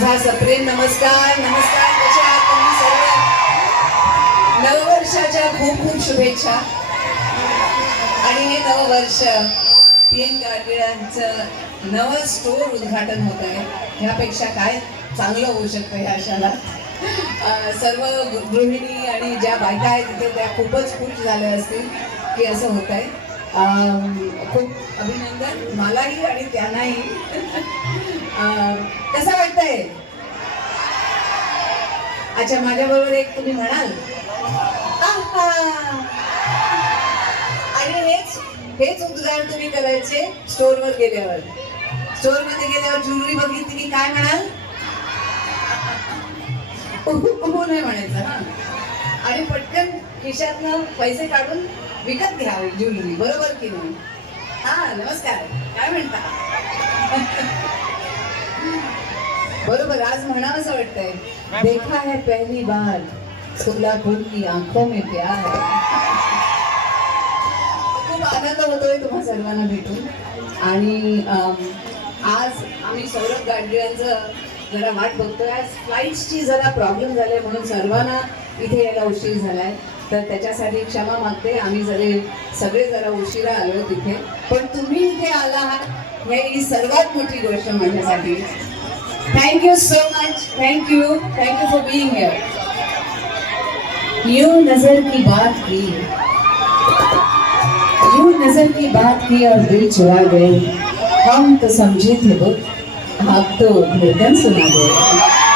माझा सप्रेम नमस्कार नमस्कार सर्व नववर्षाच्या खूप खूप शुभेच्छा. आणि हे नववर्ष पी एन गाडगिळांचं नवं स्टोर उद्घाटन होत आहे. ह्यापेक्षा काय चांगलं होऊ शकतं ह्या अशाला सर्व गृहिणी आणि ज्या बायका आहेत तिथे त्या खूपच खुश झाल्या असतील की असं होत आहे खूप अभिनंदन. मलाही आणि त्यांनाही. कसं वाटतंय? अच्छा माझ्याबरोबर एक तुम्ही म्हणाल. आणि हेच हेच उद्गार तुम्ही करायचे स्टोअरवर गेल्यावर. स्टोअरमध्ये गेल्यावर ज्वेलरी बघितली की काय म्हणाल? उहू, हो, उहू हो, हो, नाही म्हणायचं हा. आणि पटकन खिशातनं पैसे काढून विकत घ्यावी ज्वेलरी. बरोबर की नाही? हा नमस्कार. काय म्हणता? बरोबर आज म्हणावं असं वाटतंय. देखा है पहली बार. सोलापूर की आंखों में प्यार खूप आनंद होतोय तुम्हा सर्वांना भेटून. आणि आज आम्ही सौरभ गाडगिळांचं जरा वाट बघतोय. आज फ्लाईट्सची जरा प्रॉब्लेम झाले म्हणून सर्वांना इथे यायला उशीर झालाय. तर त्याच्यासाठी क्षमा मागते. आम्ही जरी सगळे जरा उशिरा आलो तिथे. पण तुम्ही इथे आला आहात हे ही सर्वात मोठी गोष्ट माझ्यासाठी thank you so much thank you thank you for being here यूं नजर की बात की. यूं नजर की बात की और दिल चुरा गए. हम तो समझे थे वो. आप तो धड़कन सुना गए.